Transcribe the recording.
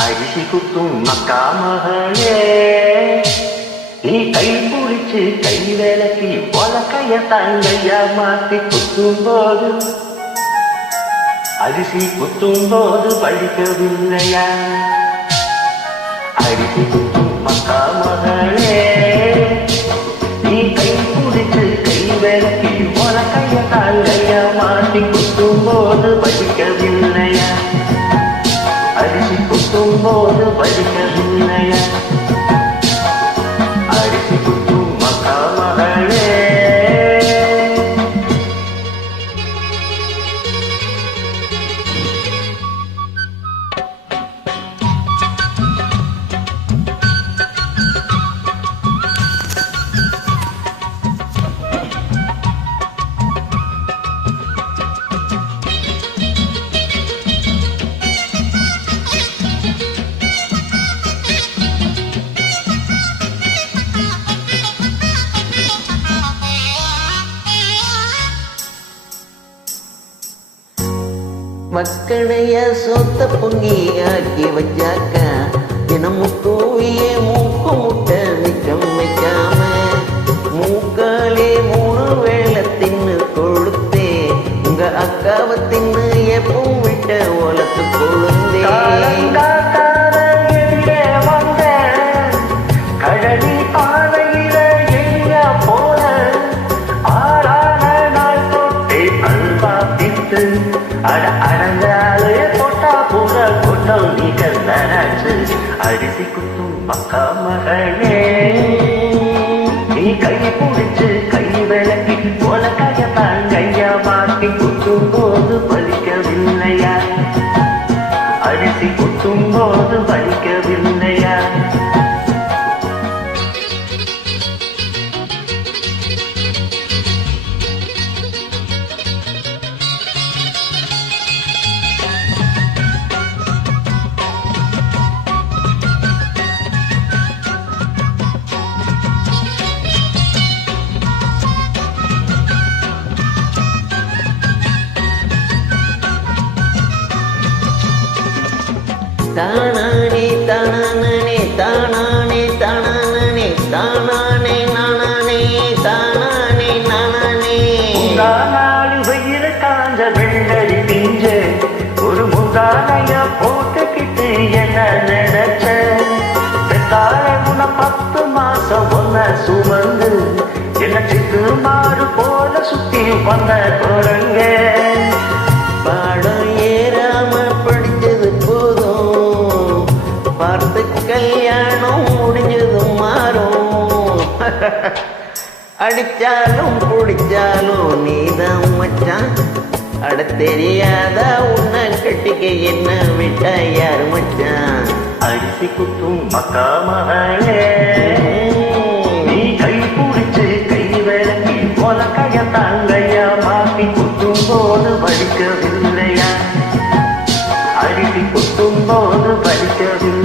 அரிசி குத்தும் மக்கா மகளே, நீ கை பிடிச்சு கை விளக்கி உலக்கைய தங்கையா மாத்தி குத்தும் போது, அரிசி குத்தும் போது படிக்கவில்லையா? அரிசி குத்தும் மக்கா மகளே, நீ கை பிடிச்சு கை விளக்கி உலக்கைய தங்கையா மாத்தி குத்தும் போது படிக்கவில்லையா? அரிசி குத்தும் போது படிக்கவில்லையா? அரிசி குத்தும் மக்கா மகளே. மக்களைய சொத்த பொங்கி ஆக்கி வச்சாக்கா தினமும் தூவியே மூக்கு முட்டை நிக்கம் வைக்காம மூக்காலே 3 வேளை தின்னு கொழுத்தே உங்க அக்காவை தின்னு எப்பவும் விட்ட ஒலத்து கொழுந்தே. கடலி பாதையில எங்க போல ஆறான நாள் தொட்டே அல்வா திட்டு அட அடங்காலே போட்டா புற கொட்டம் நீ கண்ணாச்சு. அரிசி குத்தும் மக்கா மகளே, நீ கை பிடிச்சு கை விளக்கி உலக்கைய தங்கையா மாட்டி குத்தும் போது பலிக்கவில்லையா? அரிசி குத்தும் போது பலிக்கவில்லையா? தானானே தானானே தானானே தானானே தானானே நானானே தானானே நானானே. நாலு வயிற காஞ்ச வெள்ளரி பிஞ்ச ஒரு முந்தானையா போட்டுக்கிட்டு என்ன நினைச்ச? பெத்தாழ உன 10 மாசம் ஒன்ன சுமந்து என்ன சித்து மாறு போல சுத்தி வந்த குரங்க. பாடம் ஏறாம படிச்சது போதும், பார்த்து கல்யாணம் முடிஞ்சதும் மாறும். அடிச்சாலும் பிடிச்சாலும் நீதான் மச்சான், அட தெரியாதா உன்னை கட்டிக்க என்ன விட்டா யார் மச்சான்? அரிசி குத்தும் மக்கா மகளே, நீ கை பிடிச்சு கை விளக்கி உலக்கைய தங்கையா மாட்டி குத்தும் போது படிக்கவில்லையா? அரிசி குத்தும் போது படிக்கவில்லை.